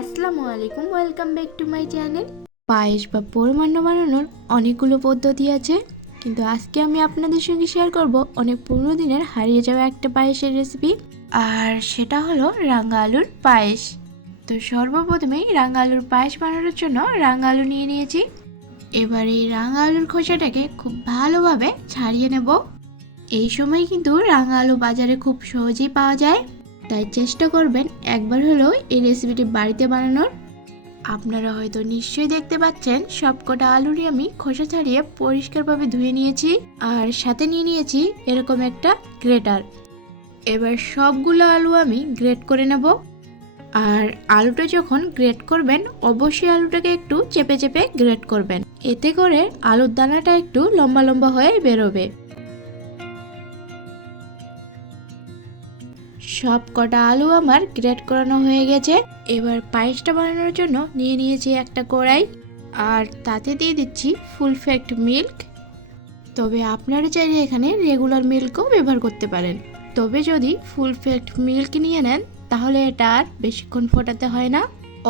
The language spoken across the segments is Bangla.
আসসালামু আলাইকুম, welcome back to my channel. পায়েস বা পরমান্ন বানানোর অনেকগুলো পদ্ধতি আছে, কিন্তু আজকে আমি আপনাদের সঙ্গে শেয়ার করব অনেক পুরনো দিনের হারিয়ে যাওয়া একটা পায়েসের রেসিপি, আর সেটা হলো রাঙা আলুর পায়েস। তো সর্বপ্রথমেই রাঙা আলুর পায়েস বানানোর জন্য রাঙা আলু নিয়ে নিয়েছি। এবার এই রাঙা আলুর খোসাটাকে খুব ভালোভাবে ছাড়িয়ে নেব। এই সময় কিন্তু রাঙা আলু বাজারে খুব সহজেই পাওয়া যায়, তাই চেষ্টা করবেন একবার হলেও এই রেসিপিটি বাড়িতে বানানোর। আপনারা হয়তো নিশ্চয়ই দেখতে পাচ্ছেন সবকটা আলুরই আমি খোসা ছাড়িয়ে পরিষ্কারভাবে ধুয়ে নিয়েছি, আর সাথে নিয়ে নিয়েছি এরকম একটা গ্রেটার। এবার সবগুলো আলু আমি গ্রেট করে নেব। আর আলুটা যখন গ্রেট করবেন অবশ্যই আলুটাকে একটু চেপে চেপে গ্রেট করবেন, এতে করে আলুর দানাটা একটু লম্বা লম্বা হয়ে বেরোবে। সব কটা আলু আমার গ্রেট করানো হয়ে গেছে। এবার পায়েসটা বানানোর জন্য নিয়ে নিয়েছি একটা কড়াই, আর তাতে দিয়ে দিচ্ছি ফুল ফ্যাট মিল্ক। তবে আপনারা চাইলে এখানে রেগুলার মিল্কও ব্যবহার করতে পারেন, তবে যদি ফুল ফ্যাট মিল্ক নিয়ে নেন তাহলে এটা আর বেশিক্ষণ ফোটাতে হয় না,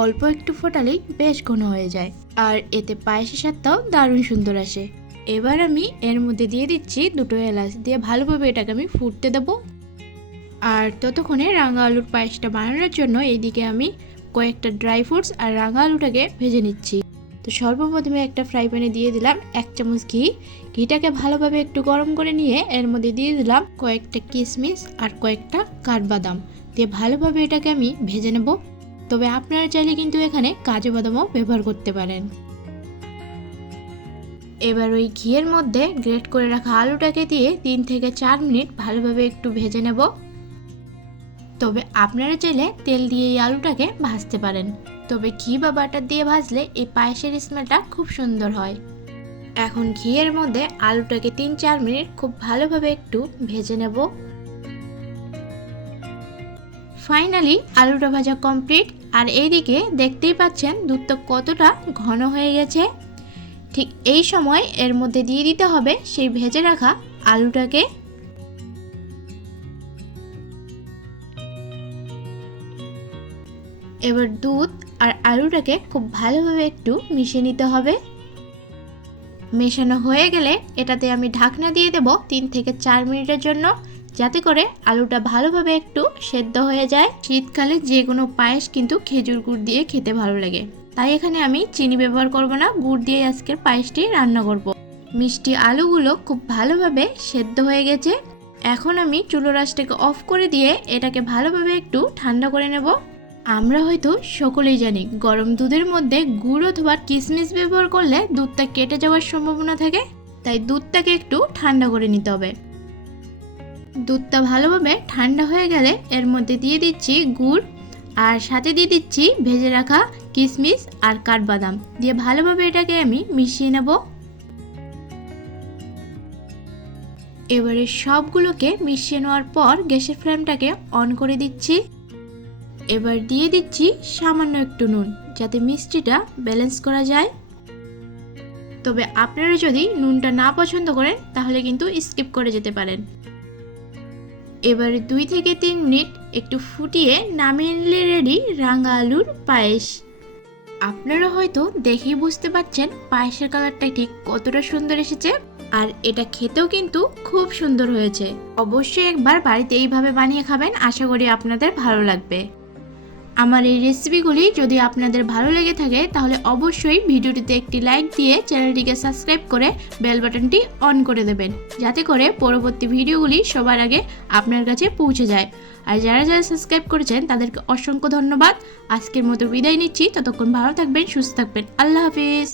অল্প একটু ফোটালেই বেশ ঘন হয়ে যায়, আর এতে পায়েসের স্বাদটাও দারুণ সুন্দর আসে। এবার আমি এর মধ্যে দিয়ে দিচ্ছি দুটো এলাচ, দিয়ে ভালোভাবে এটাকে আমি ফুটতে দেবো। আর ততক্ষণে রাঙা আলুর পায়েসটা বানানোর জন্য এইদিকে আমি কয়েকটা ড্রাই ফ্রুটস আর রাঙা আলুটাকে ভেজে নিচ্ছি। তো সর্বপ্রথমে একটা ফ্রাই প্যানে দিয়ে দিলাম 1 চামচ ঘি। ঘিটাকে ভালোভাবে একটু গরম করে নিয়ে এর মধ্যে দিয়ে দিলাম কয়েকটা কিশমিশ আর কয়েকটা কাঠবাদাম, দিয়ে ভালোভাবে এটাকে আমি ভেজে নেব। তবে আপনারা চাইলে কিন্তু এখানে কাজু বাদামও ব্যবহার করতে পারেন। এবার ওই ঘিয়ের মধ্যে গ্রেট করে রাখা আলুটাকে দিয়ে 3 থেকে 4 মিনিট ভালোভাবে একটু ভেজে নেব। তবে আপনারা চাইলে তেল দিয়ে এই আলুটাকে ভাজতে পারেন, তবে ঘি বা বাটার দিয়ে ভাজলে এই পায়েসের স্মেলটা খুব সুন্দর হয়। এখন ঘিয়ের মধ্যে আলুটাকে 3-4 মিনিট খুব ভালোভাবে একটু ভেজে নেব। ফাইনালি আলুটা ভাজা কমপ্লিট, আর এইদিকে দেখতেই পাচ্ছেন দুধটা কতটা ঘন হয়ে গেছে। ঠিক এই সময় এর মধ্যে দিয়ে দিতে হবে সেই ভেজে রাখা আলুটাকে। এবার দুধ আর আলুটাকে খুব ভালোভাবে একটু মিশিয়ে নিতে হবে। মেশানো হয়ে গেলে এটাতে আমি ঢাকনা দিয়ে দেব 3 থেকে 4 মিনিটের জন্য, যাতে করে আলুটা ভালোভাবে একটু সেদ্ধ হয়ে যায়। শীতকালে যে কোনো পায়েস কিন্তু খেজুর গুড় দিয়ে খেতে ভালো লাগে, তাই এখানে আমি চিনি ব্যবহার করব না, গুড় দিয়ে আজকের পায়েসটি রান্না করব। মিষ্টি আলুগুলো খুব ভালোভাবে সেদ্ধ হয়ে গেছে। এখন আমি চুলোর আঁচটাকে অফ করে দিয়ে এটাকে ভালোভাবে একটু ঠান্ডা করে নেব। আমরা হয়তো সকলেই জানি গরম দুধের মধ্যে গুড় অথবা কিশমিশ ব্যবহার করলে দুধটা কেটে যাওয়ার সম্ভাবনা থাকে, তাই দুধটাকে একটু ঠান্ডা করে নিতে হবে। দুধটা ভালোভাবে ঠান্ডা হয়ে গেলে এর মধ্যে দিয়ে দিচ্ছি গুড়, আর সাথে দিয়ে দিচ্ছি ভেজে রাখা কিশমিশ আর কাঠবাদাম, দিয়ে ভালোভাবে এটাকে আমি মিশিয়ে নেব। এবারে সবগুলোকে মিশিয়ে নেওয়ার পর গ্যাসের ফ্লেমটাকে অন করে দিচ্ছি। এবার দিয়ে দিচ্ছি সামান্য একটু নুন, যাতে মিষ্টিটা ব্যালেন্স করা যায়। তবে আপনারা যদি নুনটা না পছন্দ করেন তাহলে কিন্তু স্কিপ করে যেতে পারেন। এবারে 2 থেকে 3 মিনিট একটু ফুটিয়ে নামিয়ে নিলে রেডি রাঙা আলুর পায়েস। আপনারা হয়তো দেখেই বুঝতে পারছেন পায়েসের কালারটা ঠিক কতটা সুন্দর এসেছে, আর এটা খেতেও কিন্তু খুব সুন্দর হয়েছে। অবশ্যই একবার বাড়িতে এইভাবে বানিয়ে খাবেন, আশা করি আপনাদের ভালো লাগবে। আমার এই রেসিপিগুলি যদি আপনাদের ভালো লেগে থাকে তাহলে অবশ্যই ভিডিওটিতে একটি লাইক দিয়ে চ্যানেলটিকে সাবস্ক্রাইব করে বেল বাটনটি অন করে দেবেন, যাতে করে পরবর্তী ভিডিওগুলি সবার আগে আপনার কাছে পৌঁছে যায়। আর যারা যারা সাবস্ক্রাইব করেছেন তাদেরকে অসংখ্য ধন্যবাদ। আজকের মতো বিদায় নিচ্ছি, ততক্ষণ ভালো থাকবেন, সুস্থ থাকবেন। আল্লাহ হাফিজ।